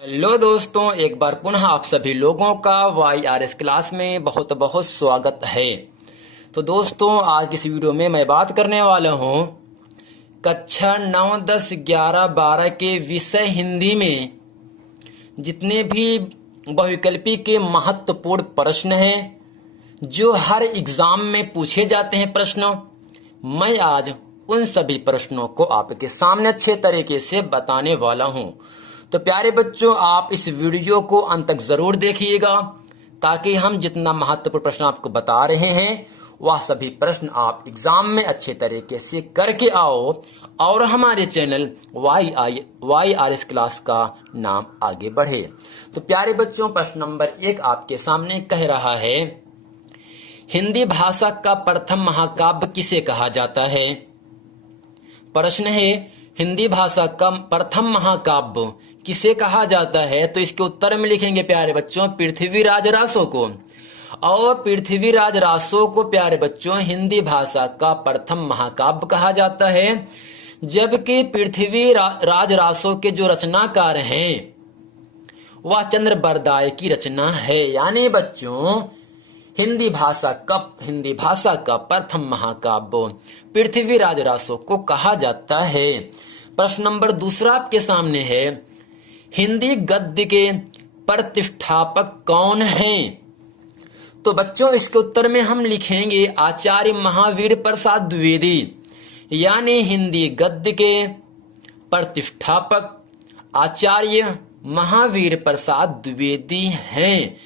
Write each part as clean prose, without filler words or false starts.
Hello दोस्तों, एक बार पुनः आप सभी लोगों का YRS क्लास में बहुत बहुत स्वागत है। तो दोस्तों, आज की इस वीडियो में मैं बात करने वाला हूँ कक्षा 9, 10, 11, 12 के विषय हिंदी में जितने भी बहुविकल्पी के महत्वपूर्ण प्रश्न हैं जो हर एग्जाम में पूछे जाते हैं प्रश्न, मैं आज उन सभी प्रश्नों को आपके सामने अच्छे तरीके से बताने वाला हूँ। तो प्यारे बच्चों, आप इस वीडियो को अंत तक जरूर देखिएगा ताकि हम जितना महत्वपूर्ण प्रश्न आपको बता रहे हैं वह सभी प्रश्न आप एग्जाम में अच्छे तरीके से करके आओ और हमारे चैनल YRS क्लास का नाम आगे बढ़े। तो प्यारे बच्चों, प्रश्न नंबर 1 आपके सामने कह रहा है, हिंदी भाषा का प्रथम महाकाव्य किसे कहा जाता है। प्रश्न है, हिंदी भाषा का प्रथम महाकाव्य किसे कहा जाता है। तो इसके उत्तर में लिखेंगे प्यारे बच्चों पृथ्वीराज रासो को। और पृथ्वीराज रासो को प्यारे बच्चों हिंदी भाषा का प्रथम महाकाव्य कहा जाता है, जबकि पृथ्वीराज रासो के जो रचनाकार हैं वह चंद्रबरदाय की रचना है। यानी बच्चों हिंदी भाषा का प्रथम महाकाव्य पृथ्वीराज रासो को कहा जाता है। प्रश्न नंबर 2 आपके सामने है, हिंदी गद्य के प्रतिष्ठापक कौन हैं। तो बच्चों इसके उत्तर में हम लिखेंगे आचार्य महावीर प्रसाद द्विवेदी। यानी हिंदी गद्य के प्रतिष्ठापक आचार्य महावीर प्रसाद द्विवेदी हैं।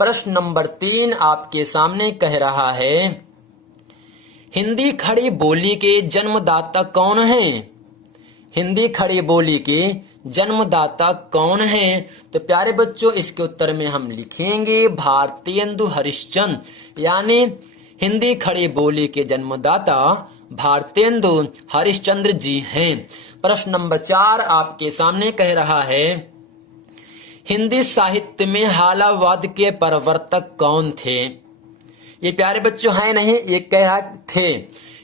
प्रश्न नंबर 3 आपके सामने कह रहा है, हिंदी खड़ी बोली के जन्मदाता कौन हैं। हिंदी खड़ी बोली के जन्मदाता कौन हैं। तो प्यारे बच्चों इसके उत्तर में हम लिखेंगे भारतेंदु हरिश्चंद्र। यानी हिंदी खड़ी बोली के जन्मदाता भारतेंदु हरिश्चंद्र जी हैं। प्रश्न नंबर 4 आपके सामने कह रहा है, हिंदी साहित्य में हालावाद के प्रवर्तक कौन थे। ये प्यारे बच्चों है नहीं, ये कह रहा थे।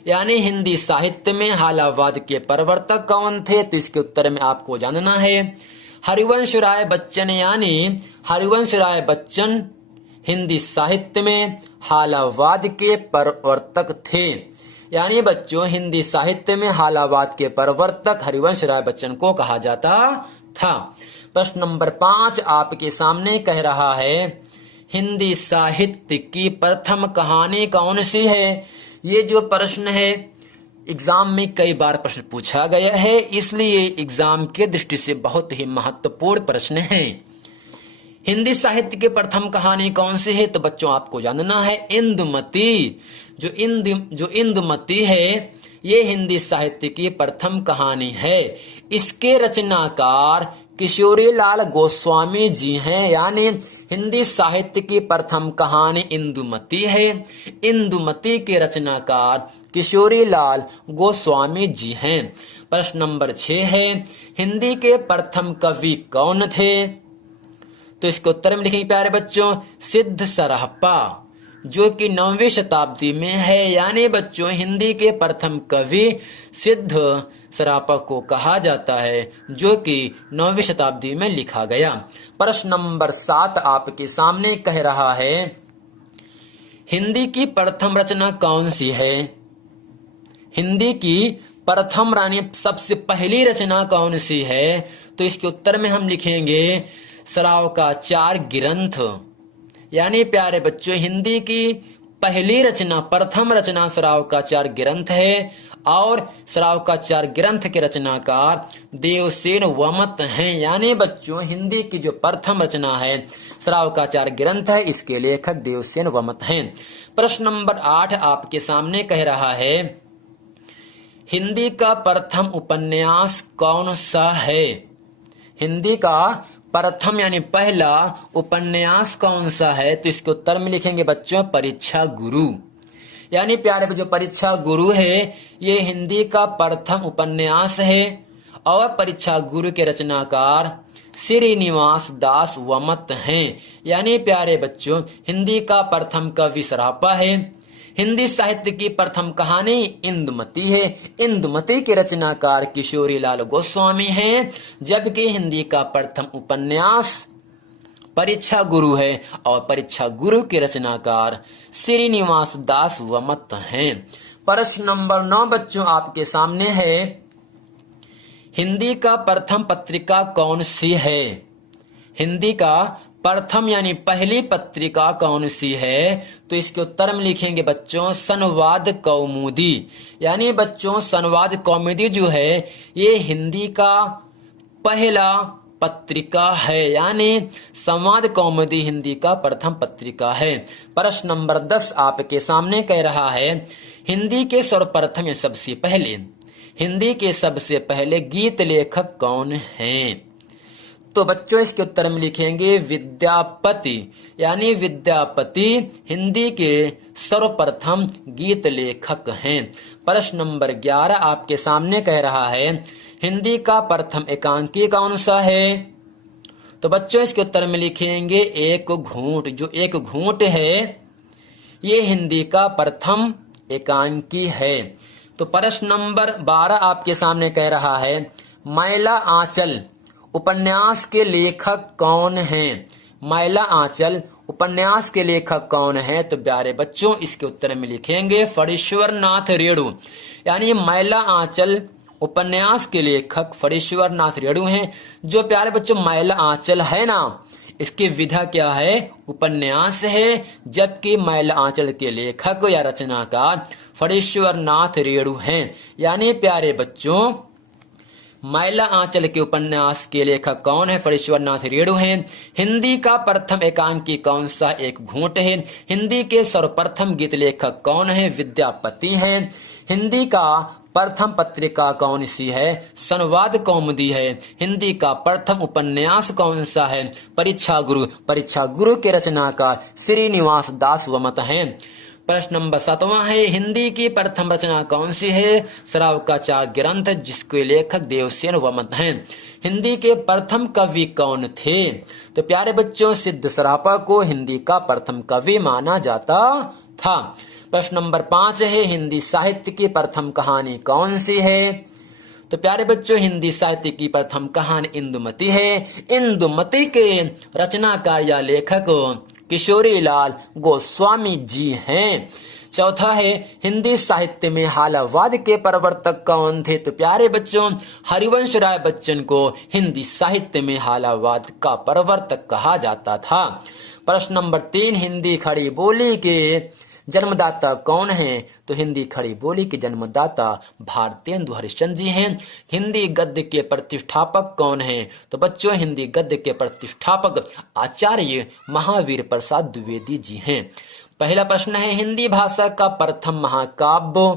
यानी हिंदी साहित्य में हालावाद के प्रवर्तक कौन थे। तो इसके उत्तर में आपको जानना है हरिवंश राय बच्चन। यानी हरिवंश राय बच्चन हिंदी साहित्य में हालावाद के प्रवर्तक थे। यानी बच्चों हिंदी साहित्य में हालावाद के प्रवर्तक हरिवंश राय बच्चन को कहा जाता था। प्रश्न नंबर 5 आपके सामने कह रहा है, हिंदी साहित्य की प्रथम कहानी कौन सी है। ये जो प्रश्न है एग्जाम में कई बार प्रश्न पूछा गया है, इसलिए एग्जाम के दृष्टि से बहुत ही महत्वपूर्ण प्रश्न है। हिंदी साहित्य की प्रथम कहानी कौन सी है। तो बच्चों आपको जानना है इंदुमती। जो इंदुमती है ये हिंदी साहित्य की प्रथम कहानी है। इसके रचनाकार किशोरीलाल गोस्वामी जी हैं। यानी हिंदी साहित्य की प्रथम कहानी इंदुमती है। इंदुमती के रचनाकार किशोरीलाल गोस्वामी जी हैं। प्रश्न नंबर 6 है, हिंदी के प्रथम कवि कौन थे। तो इसके उत्तर में लिखेंगे प्यारे बच्चों सिद्ध सरापा, जो कि 9वीं शताब्दी में है। यानी बच्चों हिंदी के प्रथम कवि सिद्ध सरापा को कहा जाता है, जो कि 9वीं शताब्दी में लिखा गया। प्रश्न नंबर 7 आपके सामने कह रहा है, हिंदी की प्रथम रचना कौन सी है। हिंदी की प्रथम रानी सबसे पहली रचना कौन सी है। तो इसके उत्तर में हम लिखेंगे सरावकाचार ग्रंथ। यानी प्यारे बच्चों हिंदी की पहली रचना प्रथम रचना सरावकाचार ग्रंथ है और सरावकाचार ग्रंथ के रचनाकार देवसेन वमत हैं। यानी बच्चों हिंदी की जो प्रथम रचना है सरावकाचार ग्रंथ है, इसके लेखक देवसेन वमत हैं। प्रश्न नंबर 8 आपके सामने कह रहा है, हिंदी का प्रथम उपन्यास कौन सा है। हिंदी का प्रथम यानी पहला उपन्यास कौन सा है। तो इसके उत्तर में लिखेंगे बच्चों परीक्षा गुरु। यानी प्यारे जो परीक्षा गुरु है ये हिंदी का प्रथम उपन्यास है और परीक्षा गुरु के रचनाकार श्रीनिवास दास वमत हैं। यानी प्यारे बच्चों हिंदी का प्रथम कवि सरापा है। हिंदी साहित्य की प्रथम कहानी इंदुमती है। इंदुमती के रचनाकार किशोरी लाल गोस्वामी हैं, जबकि हिंदी का प्रथम उपन्यास परीक्षा गुरु है और परीक्षा गुरु के रचनाकार श्रीनिवास दास वमत हैं। प्रश्न नंबर 9 बच्चों आपके सामने है, हिंदी का प्रथम पत्रिका कौन सी है? हिंदी का प्रथम यानी पहली पत्रिका कौन सी है? तो इसके उत्तर में लिखेंगे बच्चों संवाद कौमुदी। यानी बच्चों संवाद कौमुदी जो है ये हिंदी का पहला पत्रिका है, यानी संवाद कौमुदी हिंदी का प्रथम पत्रिका है। प्रश्न नंबर 10 आपके सामने कह रहा है, हिंदी के सर्वप्रथम या सबसे पहले, हिंदी के सबसे पहले गीत लेखक कौन हैं? तो बच्चों इसके उत्तर में लिखेंगे विद्यापति। यानी विद्यापति हिंदी के सर्वप्रथम गीत लेखक हैं। प्रश्न नंबर 11 आपके सामने कह रहा है, हिंदी का प्रथम एकांकी कौन सा है? तो बच्चों इसके उत्तर में लिखेंगे एक घूंट। जो एक घूंट है ये हिंदी का प्रथम एकांकी है। तो प्रश्न नंबर 12 आपके सामने कह रहा है, मैला आंचल उपन्यास के लेखक कौन हैं? मैला आंचल उपन्यास के लेखक कौन है? तो प्यारे बच्चों इसके उत्तर में लिखेंगे फणीश्वर नाथ रेणु। यानी मैला आंचल उपन्यास के लेखक फणीश्वर नाथ रेणु हैं। जो प्यारे बच्चों मैला आंचल है ना, इसकी विधा क्या है? उपन्यास है, जबकि मैला आंचल के लेखक या रचनाकार फणीश्वर नाथ रेणु हैं। यानी प्यारे बच्चों मैला आंचल के उपन्यास के लेखक कौन है? फणीश्वर नाथ रेणु हैं। हिंदी का प्रथम एकांकी कौन सा? एक घूंट है। हिंदी के सर्वप्रथम गीत लेखक कौन है? विद्यापति हैं। हिंदी का प्रथम पत्रिका कौन सी है? संवाद कौमुदी है। हिंदी का प्रथम उपन्यास कौन सा है? परीक्षा गुरु। परीक्षा गुरु के रचनाकार श्रीनिवास दास वमत हैं। प्रश्न नंबर 7वां है, हिंदी की प्रथम रचना कौन सी है? श्रावकाचार ग्रंथ, जिसके लेखक देवसेन वमत हैं। हिंदी के प्रथम कवि कौन थे? तो प्यारे बच्चों सिद्ध सरापा को हिंदी का प्रथम कवि माना जाता था। प्रश्न नंबर 5 है, हिंदी साहित्य की प्रथम कहानी कौन सी है? तो प्यारे बच्चों हिंदी साहित्य की प्रथम कहानी इंदुमती है। इंदुमती के रचनाकार या लेखक किशोरी लाल गोस्वामी जी हैं। चौथा है, हिंदी साहित्य में हालावाद के प्रवर्तक कौन थे? तो प्यारे बच्चों हरिवंश राय बच्चन को हिंदी साहित्य में हालावाद का प्रवर्तक कहा जाता था। प्रश्न नंबर 3, हिंदी खड़ी बोली के जन्मदाता कौन है? तो हिंदी खड़ी बोली के जन्मदाता भारतेंदु हरिश्चंद्र जी हैं। हिंदी गद्य के प्रतिष्ठापक कौन हैं? तो बच्चों हिंदी गद्य के प्रतिष्ठापक आचार्य महावीर प्रसाद द्विवेदी जी हैं। पहला प्रश्न है, हिंदी भाषा का प्रथम महाकाव्य,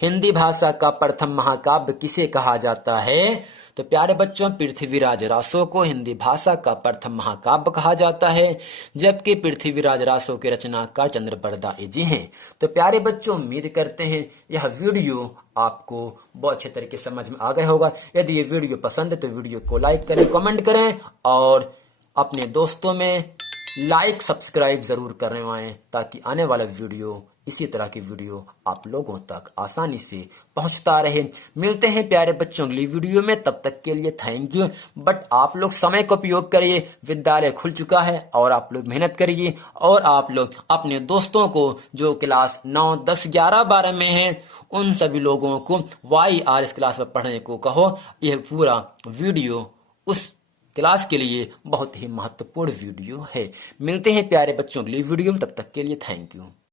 हिंदी भाषा का प्रथम महाकाव्य किसे कहा जाता है? तो प्यारे बच्चों पृथ्वीराज रासो को हिंदी भाषा का प्रथम महाकाव्य कहा जाता है, जबकि पृथ्वीराज रासो के रचनाकार चंद्र बरदाई जी हैं। तो प्यारे बच्चों उम्मीद करते हैं यह वीडियो आपको बहुत अच्छे तरीके से समझ में आ गया होगा। यदि ये वीडियो पसंद है तो वीडियो को लाइक करें, कमेंट करें और अपने दोस्तों में लाइक सब्सक्राइब जरूर करवाएं, ताकि आने वाला वीडियो इसी तरह की वीडियो आप लोगों तक आसानी से पहुंचता रहे। मिलते हैं प्यारे बच्चों अगली वीडियो में, तब तक के लिए थैंक यू। बट आप लोग समय का उपयोग करिए, विद्यालय खुल चुका है और आप लोग मेहनत करिए और आप लोग अपने दोस्तों को जो क्लास 9, 10, 11, 12 में हैं उन सभी लोगों को YRS क्लास में पढ़ने को कहो। यह पूरा वीडियो उस क्लास के लिए बहुत ही महत्वपूर्ण वीडियो है। मिलते हैं प्यारे बच्चों अगली वीडियो में, तब तक के लिए थैंक यू।